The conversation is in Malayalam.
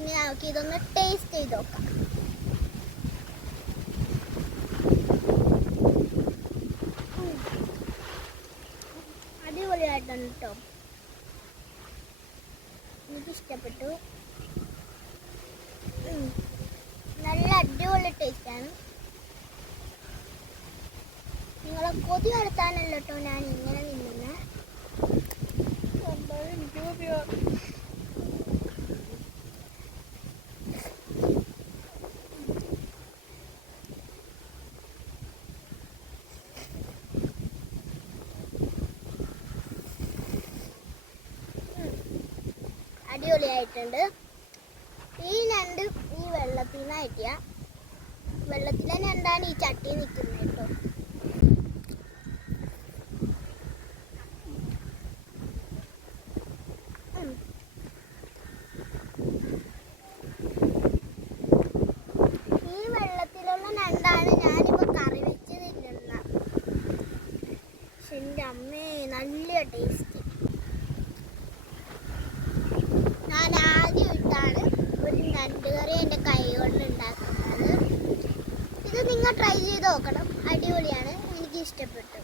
ഇനി നമുക്ക് ഇതൊന്ന് ടേസ്റ്റ് ചെയ്ത് നോക്കാം. അടിപൊളിയായിട്ടുണ്ട് കേട്ടോ, എനിക്കിഷ്ടപ്പെട്ടു. നല്ല അടിപൊളി ടേസ്റ്റാണ്. നിങ്ങളെ കൊതി വരുത്താനല്ലോ കേട്ടോ ഞാൻ ഇങ്ങനെ നിന്നുന്നത്. അടിപൊളിയായിട്ടുണ്ട്. ഈ ഞണ്ട് ഈ വെള്ളത്തിൽ നിന്ന് കിട്ടിയ വെള്ളത്തിലെ ഞണ്ടാണ് ഈ ചട്ടി നിൽക്കുന്നത് കേട്ടോ. ഈ വെള്ളത്തിലുള്ള ഞണ്ടാണ് ഞാനിപ്പോൾ കറി വെച്ച് തിന്നുന്ന. പക്ഷെ എൻ്റെ അമ്മേ നല്ല ടേസ്റ്റ്. ഞാൻ ആദ്യമായിട്ടാണ് ഒരു ഞണ്ട് കറി എൻ്റെ കൈ കൊണ്ട് ഉണ്ടാക്കുന്നത്. ഇത് നിങ്ങൾ ട്രൈ ചെയ്ത് നോക്കണം, അടിപൊളിയാണ്, എനിക്ക് ഇഷ്ടപ്പെട്ടു.